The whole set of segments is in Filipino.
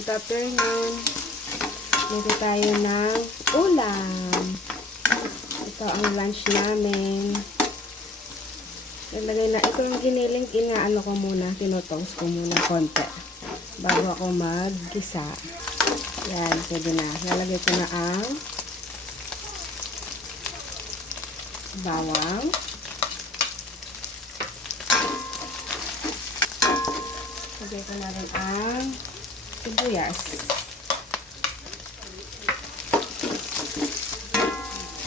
Good afternoon. Dito tayo ng ulam. Ito ang lunch namin. Ilagay na ito yung giniling, inaano ko muna, tinotoast ko muna konti bago ako mag-gisa. Yan, pwede na. Lalagay ko na ang bawang. Lagay ko na rin ang sibuyas.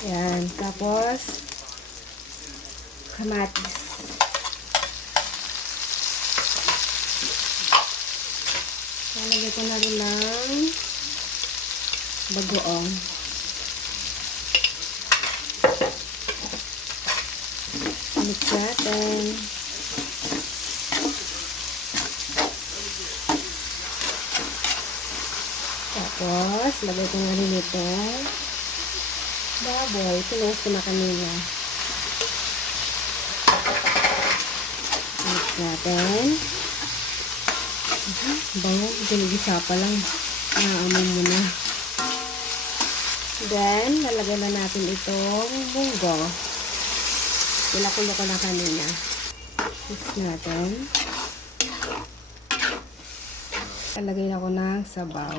Yan. Tapos, kamatis. Lalagay ko na rin ng bagoong. Mix natin. Tapos, lagay ko na rin ito. Baboy. Pinost ko na kanina. Mix natin. Bayo. Ginigisa pa lang. Naamoy mo na. Then, lalagay na natin itong munggo. Pinakulo ko na kanina. Mix natin. Lalagay na ko ng sabaw.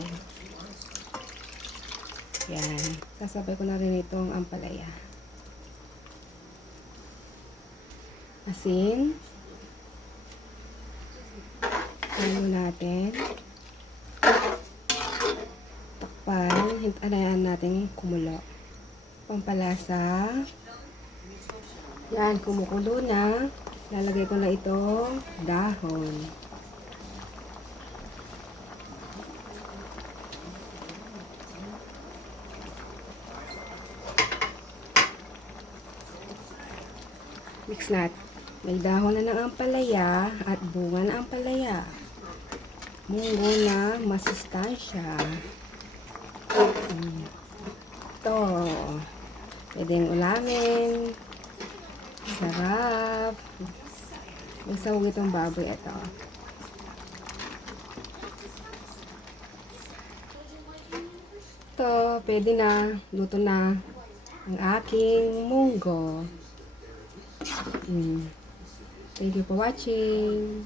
Yan. Sasabay ko na rin itong ampalaya. Asin. Halo natin. Takpan. Hintayin natin kumulo. Pampalasa. Yan. Kumukulo na. Lalagay ko na itong dahon. Mix natin. May dahon na ng ampalaya at bunga ng ampalaya. Munggo na masustansya. Ito. Pwedeng ulamin. Sarap. May sawag itong baboy. Ito. Ito. Pwede na. Luto na ang aking munggo. Thank you for watching.